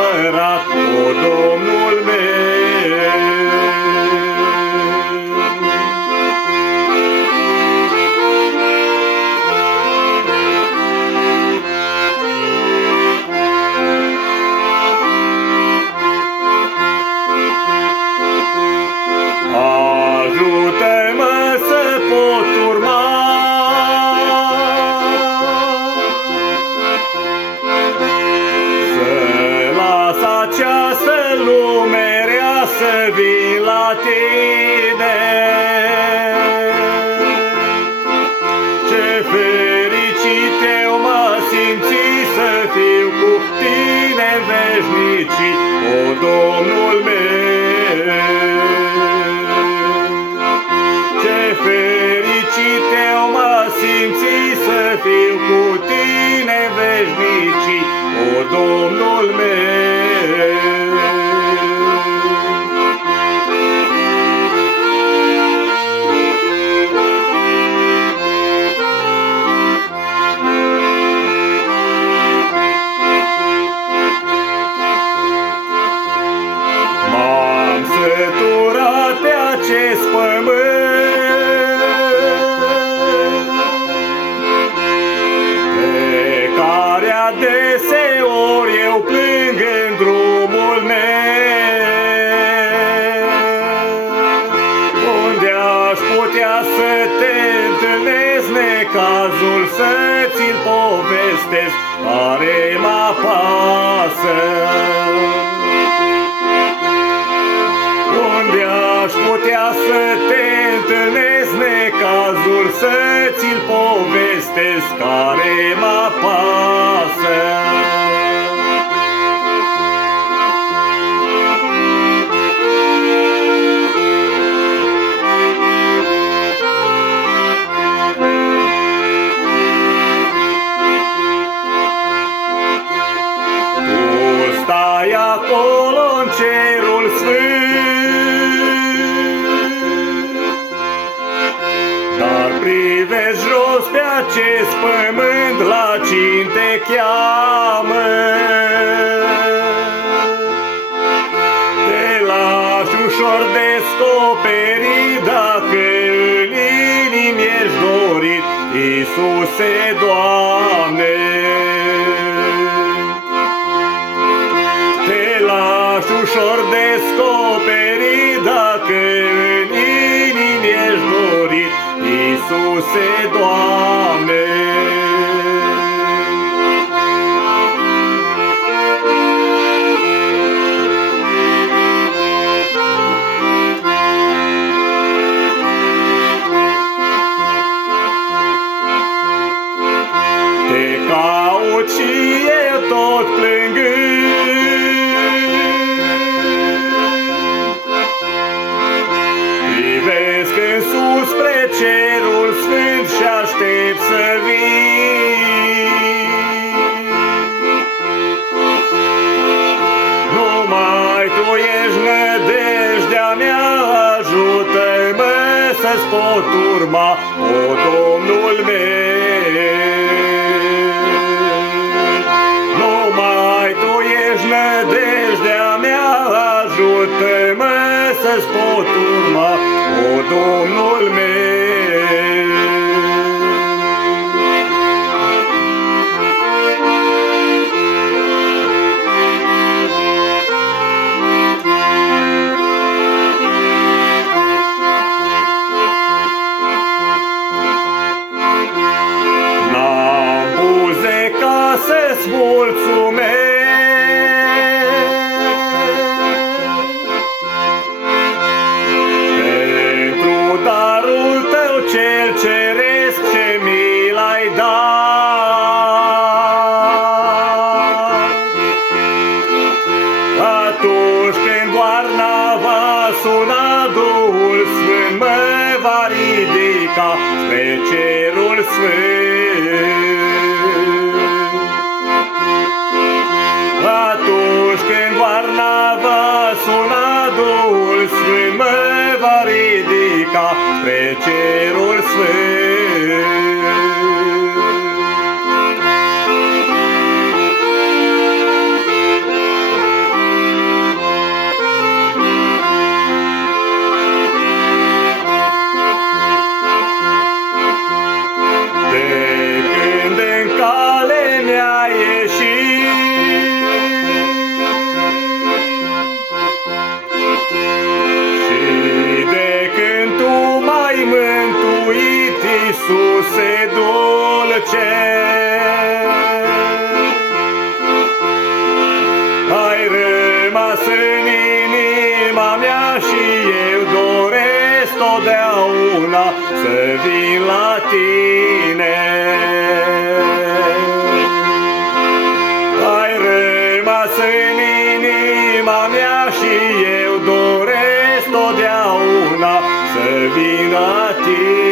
apărat, o Domnul meu. Ajută-mă să pot urma această lume rea, să vin la tine. Ce fericit eu mă simți să fiu cu tine în veșnicii, o Domnul meu. Ce fericit eu mă simți să fiu cu tine în veșnicii, o Domnul meu. M-am săturat pe acest pământ, pe care adeseori eu plâng în drumul meu, unde aș putea să te întâlnesc, necazul să ți-l povestesc, care mă apasă. Unde aș putea să te întâlnesc, necazul să ți-l povestesc, care mă apasă. Tu stai acolo în cerul sfânt, dar privești jos pe acest pământ, la cine te cheamă. Te lași ușor descoperit dacă în inimi ești dorit, Iisuse, Doamne. Te lași ușor descoperit dacă în inimi ești dorit, Iisuse, Doamne. Te caut și eu tot plângând, privesc în sus spre cerul sfânt și aștept să vii. Numai Tu ești nădejdea mea, ajută-mă să-ți pot urma, o Domnul meu. Numai Tu ești nădejdea mea, ajută-mă să-ți pot urma, o Domnul meu. N-am buze ca să-ți pentru darul Tău cel ceresc ce mi l-ai dat. Atunci când goarna va suna, Duhul Sfânt mă va ridica spre cerul sfânt. Atunci când goarna va suna, Duhul Sfânt mă va ridica spre cerul sfânt. Ai rămas în inima mea și eu doresc totdeauna să vin la tine. Ai rămas în inima mea și eu doresc totdeauna să vin la tine.